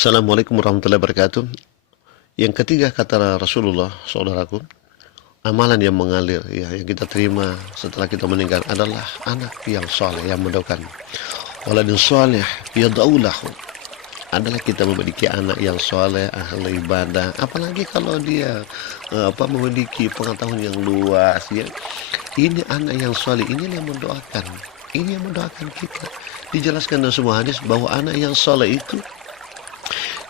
Assalamualaikum warahmatullahi wabarakatuh. Yang ketiga kata Rasulullah, saudaraku, amalan yang mengalir ya yang kita terima setelah kita meninggal adalah anak yang soleh yang mendoakan. Waladun soleh yad'ulahu, adalah kita memiliki anak yang soleh, ahli ibadah, apalagi kalau dia memiliki pengetahuan yang luas ya. Ini anak yang soleh, ini yang mendoakan, ini yang mendoakan kita. Dijelaskan dalam sebuah hadis bahwa anak yang soleh itu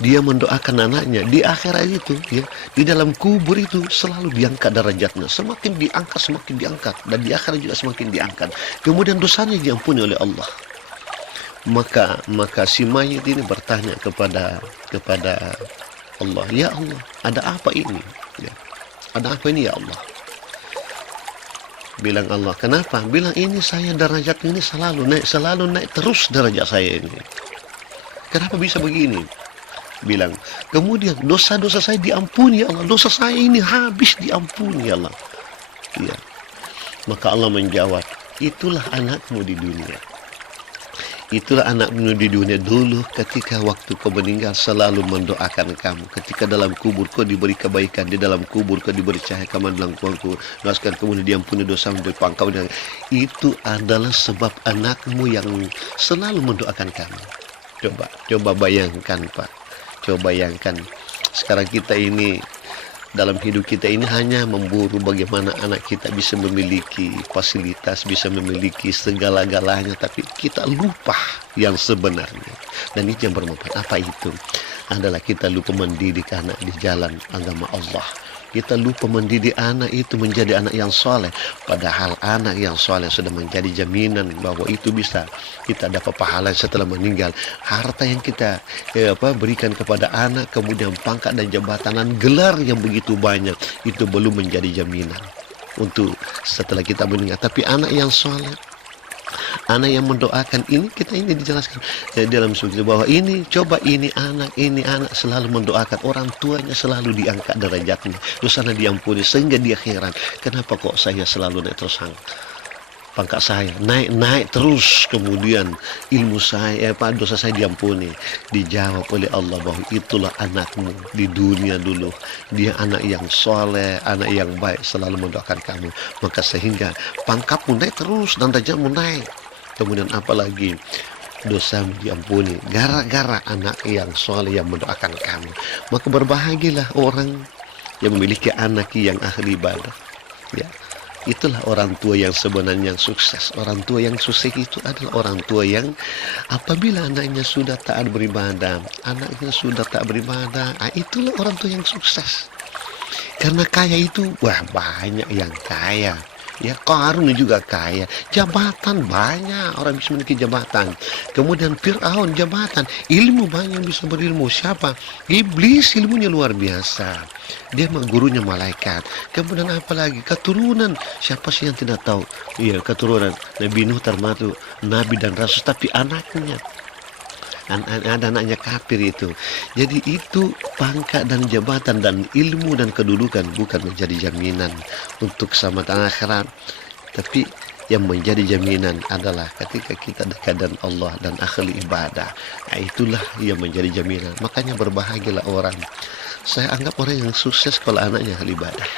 dia mendoakan anaknya di akhirat itu ya, di dalam kubur itu selalu diangkat derajatnya, semakin diangkat, dan di akhirat juga semakin diangkat, kemudian dosanya diampuni oleh Allah. Maka si mayit ini bertanya kepada Allah, ya Allah, ada apa ini ya, ada apa ini ya Allah? Bilang Allah, kenapa? Bilang, ini saya derajat ini selalu naik terus derajat saya ini, kenapa bisa begini? Bilang, kemudian dosa-dosa saya diampuni ya Allah, dosa saya ini habis diampuni ya Allah ya. Maka Allah menjawab, itulah anakmu di dunia, itulah anakmu di dunia dulu, ketika waktu kau meninggal selalu mendoakan kamu, ketika dalam kubur kau diberi kebaikan, di dalam kubur kau diberi cahaya kaman dalam kubur, doakan kemudian diampuni dosa menjadi pangkau. Itu adalah sebab anakmu yang selalu mendoakan kamu. Coba bayangkan Pak, coba bayangkan sekarang kita ini dalam hidup kita ini hanya memburu bagaimana anak kita bisa memiliki fasilitas, bisa memiliki segala-galanya, tapi kita lupa yang sebenarnya. Dan itu yang bermanfaat. Apa itu? Adalah kita lupa mendidik anak di jalan agama Allah. Kita lupa mendidik anak itu menjadi anak yang soleh, padahal anak yang soleh sudah menjadi jaminan bahwa itu bisa kita dapat pahala setelah meninggal. Harta yang kita berikan kepada anak, kemudian pangkat dan jabatan dan gelar yang begitu banyak, itu belum menjadi jaminan untuk setelah kita meninggal. Tapi anak yang soleh, anak yang mendoakan, kita ini dijelaskan dalam surat bahwa ini anak selalu mendoakan orang tuanya, selalu diangkat derajatnya, dosanya diampuni, sehingga di akhirat, kenapa kok saya selalu naik terus pangkat saya naik terus, kemudian ilmu saya dosa saya diampuni? Dijawab oleh Allah bahwa itulah anakmu di dunia dulu, dia anak yang soleh, anak yang baik, selalu mendoakan kamu, maka sehingga pangkatmu naik terus dan derajatmu naik. Kemudian apalagi dosa diampuni gara-gara anak yang soleh yang mendoakan kamu. Maka berbahagialah orang yang memiliki anak yang ahli ibadah ya. Itulah orang tua yang sebenarnya sukses. Orang tua yang sukses itu adalah orang tua yang apabila anaknya sudah taat beribadah, anaknya sudah tak beribadah, itulah orang tua yang sukses. Karena kaya itu, wah, banyak yang kaya ya, Qarun juga kaya, jabatan banyak, orang bisa memiliki jabatan. Kemudian Fir'aun jabatan, ilmu banyak, bisa berilmu. Siapa? Iblis, ilmunya luar biasa, dia gurunya malaikat. Kemudian apalagi keturunan, siapa sih yang tidak tahu? Iya, keturunan Nabi Nuh termasuk nabi dan rasul, tapi anaknya ada anaknya kafir itu. Jadi itu pangkat dan jabatan dan ilmu dan kedudukan bukan menjadi jaminan untuk keselamatan akhirat, tapi yang menjadi jaminan adalah ketika kita dekat dengan Allah dan ahli ibadah. Nah, itulah yang menjadi jaminan. Makanya berbahagialah orang. Saya anggap orang yang sukses kalau anaknya ahli ibadah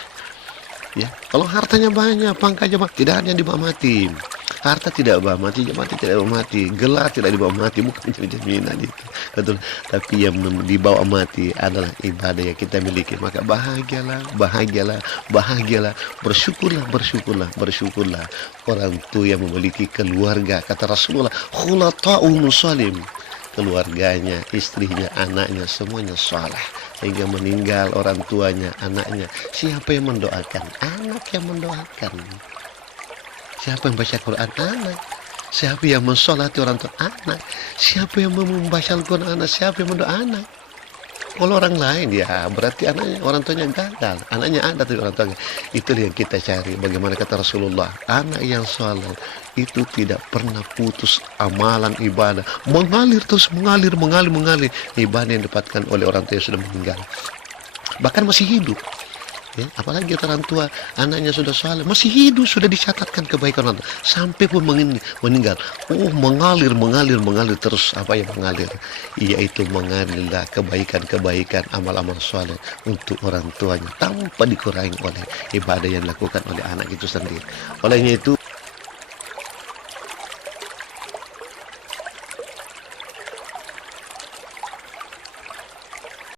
ya. Kalau hartanya banyak, pangkat jabatan, tidak ada yang dibawa mati. Harta tidak dibawa mati, jabatan tidak dibawa mati, gelar tidak dibawa mati, bukan menjadi jaminan itu. Betul. Tapi yang dibawa mati adalah ibadah yang kita miliki. Maka bahagialah, bersyukurlah orang tua yang memiliki keluarga. Kata Rasulullah, khulataun salim, keluarganya, istrinya, anaknya, semuanya saleh, hingga meninggal orang tuanya, anaknya. Siapa yang mendoakan? Anak yang mendoakan. Siapa yang baca Quran? Anak. Siapa yang mensolati orang tua? Anak. Siapa yang membaca Al-Quran? Anak. Siapa yang mendoa? Anak. Kalau orang lain ya berarti anaknya, orang tuanya gagal. Anaknya ada tapi orang tuanya. Itu yang kita cari. Bagaimana kata Rasulullah, anak yang soleh itu tidak pernah putus amalan ibadah, mengalir terus, mengalir ibadah yang didapatkan oleh orang tua yang sudah meninggal, bahkan masih hidup. Ya, apalagi orang tua anaknya sudah saleh, masih hidup, sudah dicatatkan kebaikan orang tua. Sampai pun meninggal. Oh, mengalir terus. Apa yang mengalir? Yaitu mengalirlah kebaikan-kebaikan, amal-amal saleh untuk orang tuanya tanpa dikurangi oleh ibadah yang dilakukan oleh anak itu sendiri. Olehnya itu